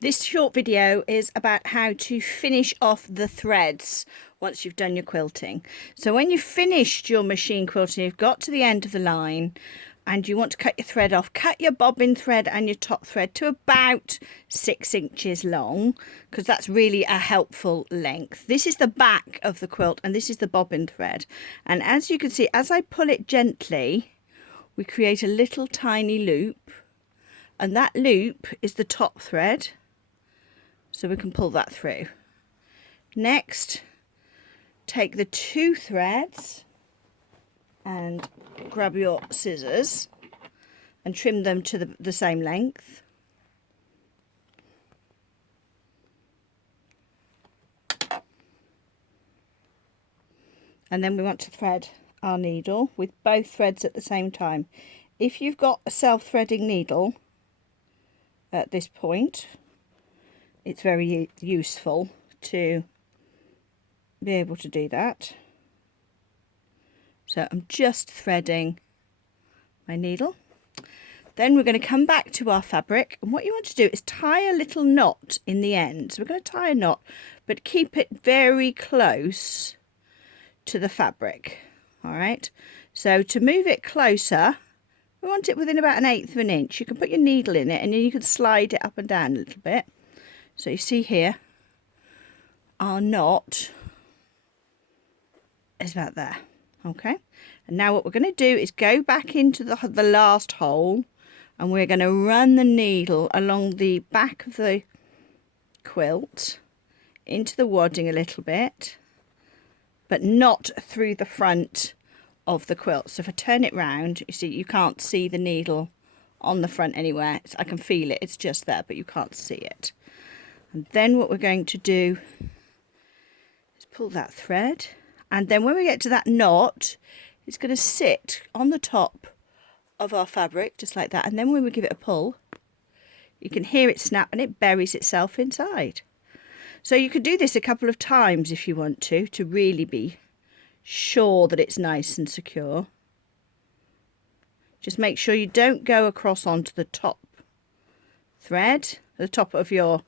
This short video is about how to finish off the threads once you've done your quilting. So when you've finished your machine quilting, you've got to the end of the line and you want to cut your thread off, cut your bobbin thread and your top thread to about 6 inches long, because that's really a helpful length. This is the back of the quilt and this is the bobbin thread. And as you can see, as I pull it gently, we create a little tiny loop. And that loop is the top thread, so we can pull that through. Next, take the 2 threads and grab your scissors and trim them to the same length. And then we want to thread our needle with both threads at the same time. If you've got a self-threading needle, at this point, it's very useful to be able to do that. So I'm just threading my needle. Then we're going to come back to our fabric, and what you want to do is tie a little knot in the end. So we're going to tie a knot, but keep it very close to the fabric. All right, so to move it closer, we want it within about 1/8 of an inch. You can put your needle in it and then you can slide it up and down a little bit. So you see here, our knot is about there. Okay, and now what we're going to do is go back into the last hole, and we're going to run the needle along the back of the quilt into the wadding a little bit, but not through the front of the quilt. So if I turn it round, you see you can't see the needle on the front anywhere. I can feel it, it's just there, but you can't see it. And then what we're going to do is pull that thread, and then when we get to that knot, it's going to sit on the top of our fabric just like that, and then when we give it a pull, you can hear it snap and it buries itself inside. So you could do this a couple of times if you want to really be sure that it's nice and secure. Just make sure you don't go across onto the top thread, the top of your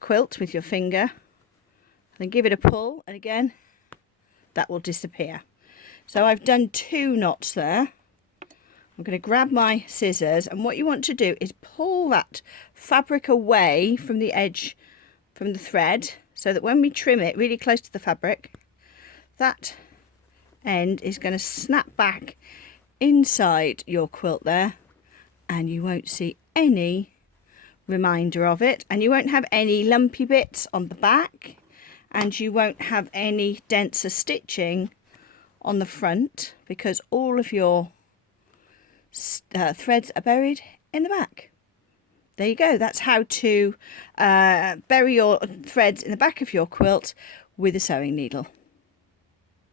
quilt with your finger. Then give it a pull, and again that will disappear. So I've done 2 knots there. I'm going to grab my scissors, and what you want to do is pull that fabric away from the edge, from the thread, so that when we trim it really close to the fabric, that end is going to snap back inside your quilt there, and you won't see any reminder of it, and you won't have any lumpy bits on the back, and you won't have any denser stitching on the front, because all of your threads are buried in the back. There you go. That's how to bury your threads in the back of your quilt with a sewing needle.